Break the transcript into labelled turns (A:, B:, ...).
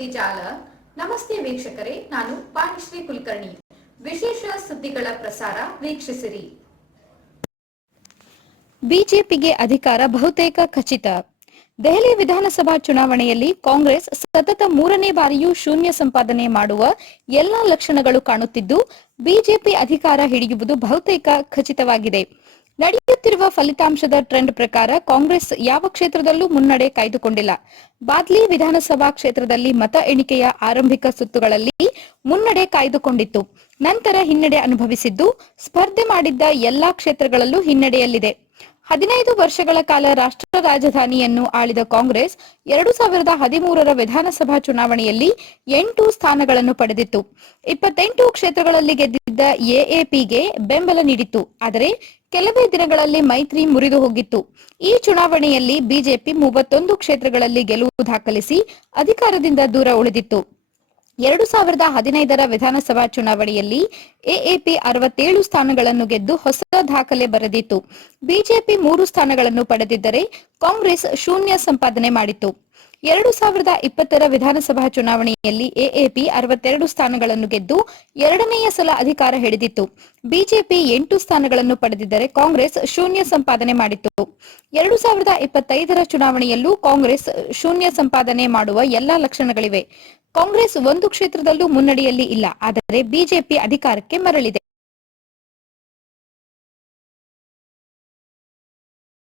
A: ಸುದ್ದಿ ಜಾಲ. ನಮಸ್ತೆ ವೀಕ್ಷಕರೇ, ನಾನು ಪಾಣಿಶ್ರೀ ಕುಲಕರ್ಣಿ. ವಿಶೇಷ ಸುದ್ದಿಗಳ ಪ್ರಸಾರ ವೀಕ್ಷಿಸಿರಿ.
B: ಬಿಜೆಪಿಗೆ ಅಧಿಕಾರ ಬಹುತೇಕ ಖಚಿತ. ದೆಹಲಿ ವಿಧಾನಸಭಾ ಚುನಾವಣೆಯಲ್ಲಿ ಕಾಂಗ್ರೆಸ್ ಸತತ ಮೂರನೇ ಬಾರಿಯೂ ಶೂನ್ಯ ಸಂಪಾದನೆ ಮಾಡುವ ಎಲ್ಲಾ ಲಕ್ಷಣಗಳು ಕಾಣುತ್ತಿದ್ದು, ಬಿಜೆಪಿ ಅಧಿಕಾರ ಹಿಡಿಯುವುದು ಬಹುತೇಕ ಖಚಿತವಾಗಿದೆ. ನಡೆಯುತ್ತಿರುವ ಫಲಿತಾಂಶದ ಟ್ರೆಂಡ್ ಪ್ರಕಾರ ಕಾಂಗ್ರೆಸ್ ಯಾವ ಕ್ಷೇತ್ರದಲ್ಲೂ ಮುನ್ನಡೆ ಕಾಯ್ದುಕೊಂಡಿಲ್ಲ. ಬಾದ್ಲಿ ವಿಧಾನಸಭಾ ಕ್ಷೇತ್ರದಲ್ಲಿ ಮತ ಎಣಿಕೆಯ ಆರಂಭಿಕ ಸುತ್ತುಗಳಲ್ಲಿ ಮುನ್ನಡೆ ಕಾಯ್ದುಕೊಂಡಿತ್ತು. ನಂತರ ಹಿನ್ನಡೆ ಅನುಭವಿಸಿದ್ದು, ಸ್ಪರ್ಧೆ ಮಾಡಿದ್ದ ಎಲ್ಲಾ ಕ್ಷೇತ್ರಗಳಲ್ಲೂ ಹಿನ್ನಡೆಯಲ್ಲಿದೆ. ಹದಿನೈದು ವರ್ಷಗಳ ಕಾಲ ರಾಷ್ಟ್ರ ರಾಜಧಾನಿಯನ್ನು ಆಳಿದ ಕಾಂಗ್ರೆಸ್, ಎರಡು ಸಾವಿರದ ಹದಿಮೂರರ ವಿಧಾನಸಭಾ ಚುನಾವಣೆಯಲ್ಲಿ ಎಂಟು ಸ್ಥಾನಗಳನ್ನು ಪಡೆದಿತ್ತು. ಇಪ್ಪತ್ತೆಂಟು ಕ್ಷೇತ್ರಗಳಲ್ಲಿ ಗೆದ್ದಿದ್ದ ಎಎಪಿಗೆ ಬೆಂಬಲ ನೀಡಿತ್ತು. ಆದರೆ ಕೆಲವೇ ದಿನಗಳಲ್ಲಿ ಮೈತ್ರಿ ಮುರಿದು ಹೋಗಿತ್ತು. ಈ ಚುನಾವಣೆಯಲ್ಲಿ ಬಿಜೆಪಿ ಮೂವತ್ತೊಂದು ಕ್ಷೇತ್ರಗಳಲ್ಲಿ ಗೆಲುವು ದಾಖಲಿಸಿ ಅಧಿಕಾರದಿಂದ ದೂರ ಉಳಿದಿತ್ತು. ಎರಡು ಸಾವಿರದ ಹದಿನೈದರ ವಿಧಾನಸಭಾ ಚುನಾವಣೆಯಲ್ಲಿ ಎಎಪಿ ಅರವತ್ತೇಳು ಸ್ಥಾನಗಳನ್ನು ಗೆದ್ದು ಹೊಸ ದಾಖಲೆ ಬರೆದಿತ್ತು. ಬಿಜೆಪಿ ಮೂರು ಸ್ಥಾನಗಳನ್ನು ಪಡೆದಿದ್ದರೆ ಕಾಂಗ್ರೆಸ್ ಶೂನ್ಯ ಸಂಪಾದನೆ ಮಾಡಿತ್ತು. ಎರಡು ಸಾವಿರದ ಇಪ್ಪತ್ತರ ವಿಧಾನಸಭಾ ಚುನಾವಣೆಯಲ್ಲಿ ಎಎಪಿ ಅರವತ್ತೆರಡು ಸ್ಥಾನಗಳನ್ನು ಗೆದ್ದು ಎರಡನೆಯ ಸಲ ಅಧಿಕಾರ ಹಿಡಿದಿತ್ತು. ಬಿಜೆಪಿ ಎಂಟು ಸ್ಥಾನಗಳನ್ನು ಪಡೆದಿದ್ದರೆ ಕಾಂಗ್ರೆಸ್ ಶೂನ್ಯ ಸಂಪಾದನೆ ಮಾಡಿತ್ತು. ಎರಡು ಸಾವಿರದ ಇಪ್ಪತ್ತೈದರ ಚುನಾವಣೆಯಲ್ಲೂ ಕಾಂಗ್ರೆಸ್ ಶೂನ್ಯ ಸಂಪಾದನೆ ಮಾಡುವ ಎಲ್ಲಾ ಲಕ್ಷಣಗಳಿವೆ. ಕಾಂಗ್ರೆಸ್ ಒಂದು ಕ್ಷೇತ್ರದಲ್ಲೂ ಮುನ್ನಡೆಯಲ್ಲಿ ಇಲ್ಲ, ಆದರೆ ಬಿಜೆಪಿ ಅಧಿಕಾರಕ್ಕೆ ಮರಳಿದೆ.